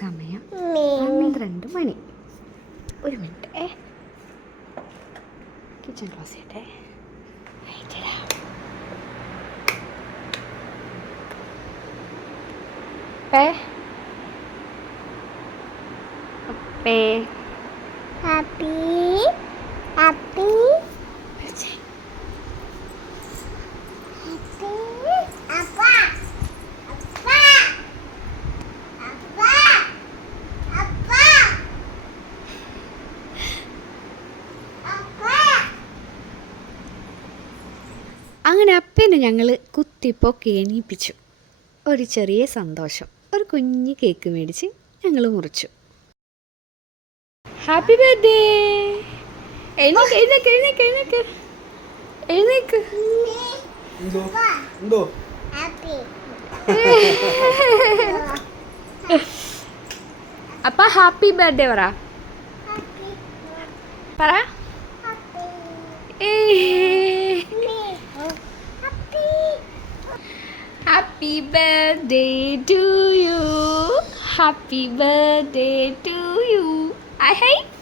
സമയം പന്ത്രണ്ട് മണി. ഒരു മിനിറ്റ് ഏ? കിച്ചൺ ക്ലോസ് ചെയ്യട്ടെ. പേ ഹാപ്പി. ഹാപ്പി വിളിച്ചേ. ഹാപ്പി അപ്പ അപ്പ അപ്പ അപ്പ അപ്പ അങ്ങനെ അപ്പേനെ ഞങ്ങൾ കുത്തിപ്പോ എണീപ്പിച്ചു. ഒരു ചെറിയ സന്തോഷം. ഒരു കുഞ്ഞ് കേക്ക് മേടിച്ച് ഞങ്ങൾ മുറിച്ചു. ഹാപ്പി ബർത്ത്ഡേ എഴുന്നേക്ക് എഴുന്നേക്ക് എഴുന്നേക്ക് എഴുന്നേക്ക്. എഴുന്നേക്ക്. എന്തോ? എന്തോ? ഹാപ്പി അപ്പ ഹാപ്പി ബർത്ത്ഡേ പറ. പറ. Happy birthday to you. Happy birthday to you. I hate.